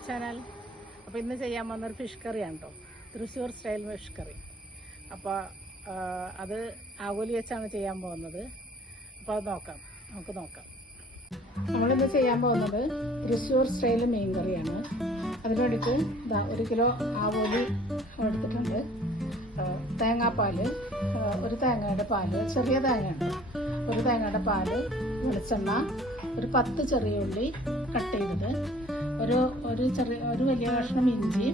YouTube channel. അപ്പോൾ ഇന്ന് ചെയ്യാൻ വന്നൊരു ഫിഷ് കറിയാണ് കേട്ടോ, തൃശ്ശൂർ സ്റ്റൈൽ ഫിഷ് കറി. അപ്പോൾ അത് ആവോലി വെച്ചാണ് ചെയ്യാൻ പോകുന്നത്. അപ്പോൾ അത് നമുക്ക് നോക്കാം. നമ്മളിന്ന് ചെയ്യാൻ പോകുന്നത് തൃശ്ശൂർ സ്റ്റൈൽ മീൻ കറിയാണ്. അതിന് വേണ്ടിയിട്ട് 1 കിലോ ആവോലി എടുത്തിട്ടുണ്ട്. തേങ്ങാപ്പാൽ, ഒരു തേങ്ങയുടെ പാല്, ചെറിയ തേങ്ങയുണ്ട്, ഒരു തേങ്ങയുടെ പാല്, വെളിച്ചെണ്ണ, ഒരു 10 ചെറിയ ഉള്ളി കട്ട് ചെയ്തത്, ഒരു വലിയ കഷ്ണം ഇഞ്ചി,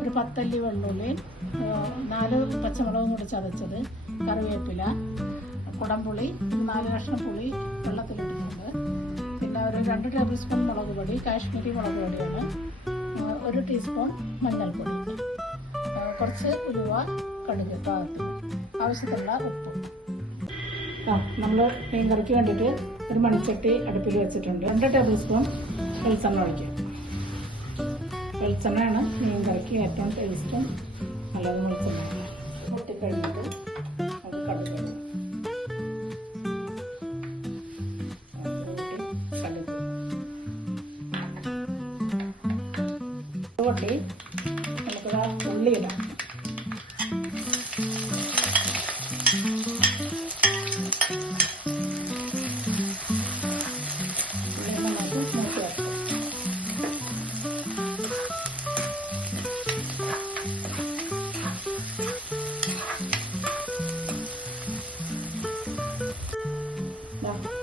ഒരു 10 അല്ലി വെള്ളുള്ളി, 4 പച്ചമുളകും കൂടി ചതച്ചത്, കറിവേപ്പില, കുടംപുളി, 4 കഷ്ണം പുളി വെള്ളത്തിലിട്ടിട്ടുണ്ട്. പിന്നെ ഒരു 2 ടേബിൾ സ്പൂൺ മുളക് പൊടി, കാശ്മീരി മുളക് പൊടിയാണ്, 1 ടീസ്പൂൺ മഞ്ഞൾപ്പൊടി, കുറച്ച് ഉലുവ, കടുക് പാകത്തിന്, ആവശ്യത്തിനുള്ള ഉപ്പ്. നമ്മൾ മീൻ കറിക്ക് വേണ്ടിയിട്ട് ഒരു മൺചട്ടി അടുപ്പിൽ വെച്ചിട്ടുണ്ട്. 2 ടേബിൾ സ്പൂൺ വെളിച്ചെണ്ണ ഒഴിക്കുക. വെളിച്ചെണ്ണയാണ് മീൻ കറിക്ക് ഏറ്റവും ടേസ്റ്റും നല്ലത്. വെളിച്ചെണ്ണ പൊട്ടിക്കഴിഞ്ഞിട്ട് അത് കടുക് പൊട്ടി നമുക്ക് ഉള്ളി ഇടാം.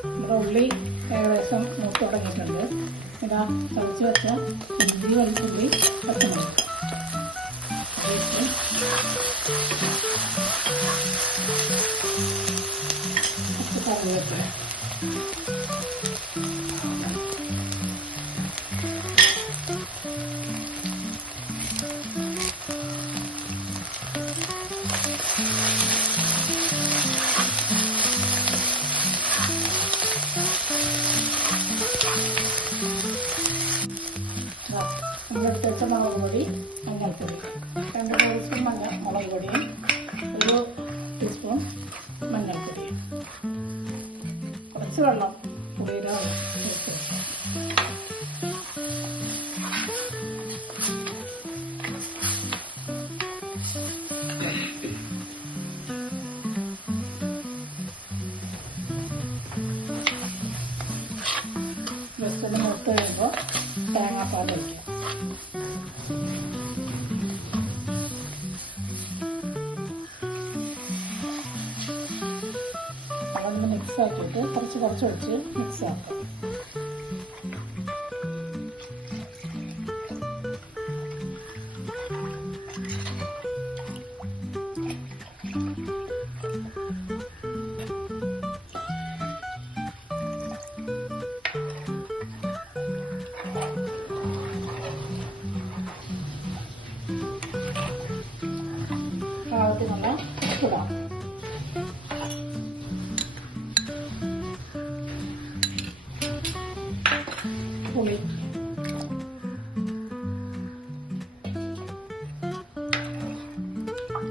നമ്മുടെ ഉള്ളി ഏകദേശം മൂത്ത് തുടങ്ങിയിട്ടുണ്ട്. ഇതാ ചതച്ച് വെച്ച ഇഞ്ചി, വെളുത്തുള്ളി, പച്ചമുളക്, കറിവേപ്പില, നമ്മളെടുത്ത് വെച്ച മുളക് പൊടി, മഞ്ഞൾപ്പൊടി, 2 ടേബിൾ സ്പൂൺ മുളക് പൊടിയും 1 ടീസ്പൂൺ മഞ്ഞൾപ്പൊടിയും, കുറച്ച് വെള്ളം, പുളിയുടെ വെള്ളം. വെളിച്ചെണ്ണ മൂത്ത് കഴിയുമ്പോൾ തേങ്ങാപ്പാൽ ഒഴിക്കുക. അതൊന്ന് മിക്സ് ആക്കിയിട്ട് കുറച്ച് ഒഴിച്ച് മിക്സ് ആക്കുക. പാകത്തിനുള്ള ഉപ്പിടാം. പുളി,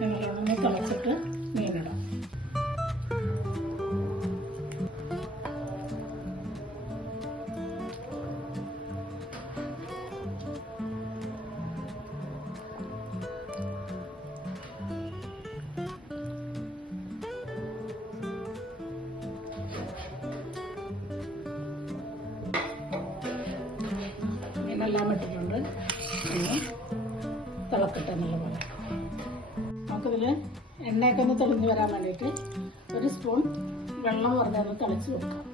ഞങ്ങളൊന്ന് തിളച്ചിട്ട് മീനിടാം. മീനെല്ലാം ഇട്ടിട്ടുണ്ട്. പിന്നെ തിളക്കട്ടെ നല്ലപോലെ. നമുക്കിതിൽ എണ്ണയൊക്കെ ഒന്ന് തെളിഞ്ഞ് വരാൻ വേണ്ടിയിട്ട് 1 സ്പൂൺ വെള്ളം പറഞ്ഞൊന്ന് തിളച്ച് വെക്കാം.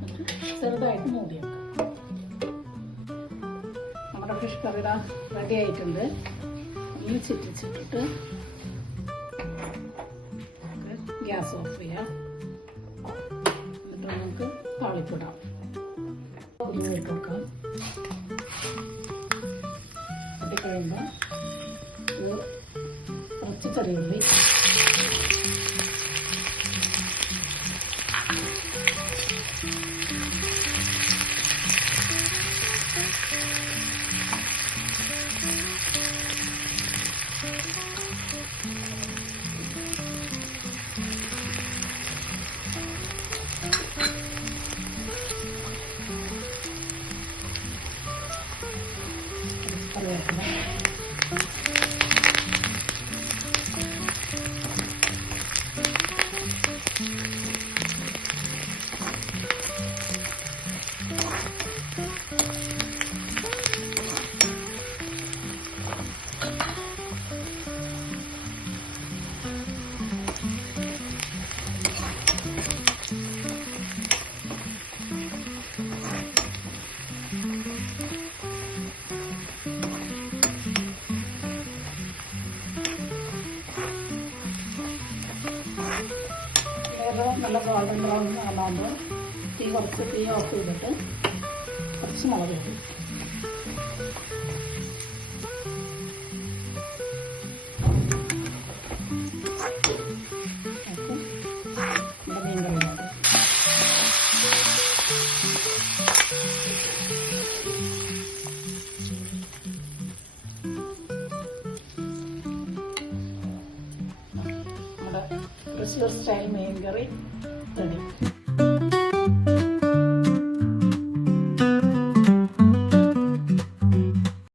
എന്നിട്ട് ചെറുതായിട്ട് മൂടി വെക്കാം. നമ്മുടെ ഫിഷ് കറി റെഡി ആയിട്ടുണ്ട്. ഈ ചിറ്റിച്ചിട്ടിട്ട് ഗ്യാസ് ഓഫ് ചെയ്യാം. എന്നിട്ട് നമുക്ക് താളിപ്പിടാം. ഉരുവിട്ട് വെക്കാം. കഴിയുമ്പോൾ കുറച്ച് ചെറിയ ഉള്ളി, നല്ല ഗോൾഡൻ ബ്രൗൺ ആകുമ്പോൾ തീ ഓഫ് ചെയ്തിട്ട് കുറച്ച് മുളക് ഇടും. നമ്മുടെ തൃശ്ശൂർ സ്റ്റൈൽ മീൻ കറി റെഡി.